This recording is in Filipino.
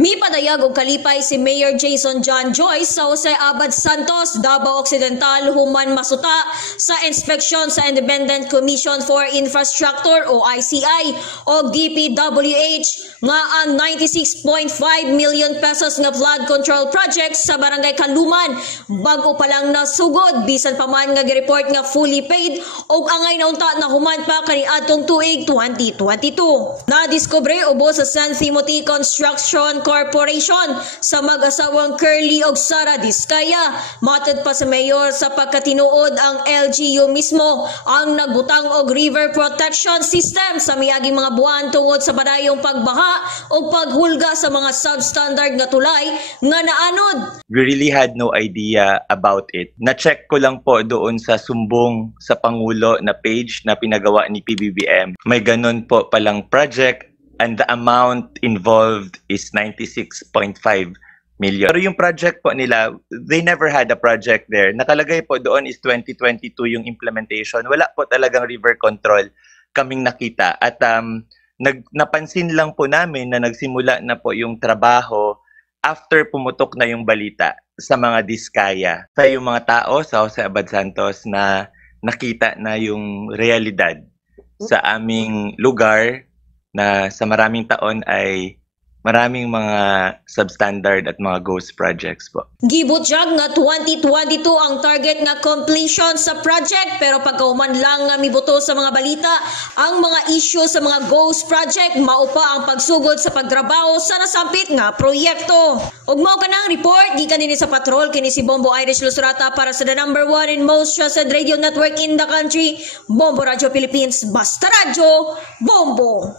Mipadayag og kalipay si Mayor Jason John Joyce sa Jose Abad Santos, Davao Occidental human masuta sa inspeksyon sa Independent Commission for Infrastructure o ICI o DPWH nga ang 96.5 million pesos nga flood control project sa Barangay Kanluman bago pa lang nasugod bisan pa man nga gireport nga fully paid og angay naunta na human pa kaniadtong tuig 2022. Nadiskubre ubos sa San Timothy Construction Corporation sa mag-asawang Curly og Sara Diskaya. Matod pa sa mayor sa pagkatinuod ang LGU mismo ang nagbutang og river protection system sa miaging mga buwan tungod sa padayong pagbaha o paghulga sa mga substandard nga tulay nga naanod. We really had no idea about it. Na-check ko lang po doon sa sumbong sa Pangulo na page na pinagawa ni PBBM. May ganun po palang project and the amount involved is 96.5 million. Pero yung project po nila, they never had a project there. Nakalagay po doon is 2022 yung implementation. Wala po talagang river control kaming nakita. At napansin lang po namin na nagsimula na po yung trabaho after pumutok na yung balita sa mga Diskaya. Sa yung mga tao sa Jose Abad Santos na nakita na yung realidad sa aming lugar na sa maraming taon ay maraming mga substandard at mga ghost projects po. Gibutyag nga 2022 ang target nga completion sa project pero pagkauman lang nga mibuto sa mga balita ang mga issue sa mga ghost project mao pa ang pagsugod sa pagtrabaho sa nasampit nga proyekto. Ug mao kanang report gikan dinhi sa patrol kini si Bombo Irish Lusurata para sa the #1 and most trusted radio network in the country, Bombo Radio Philippines. Basta radyo, Bombo.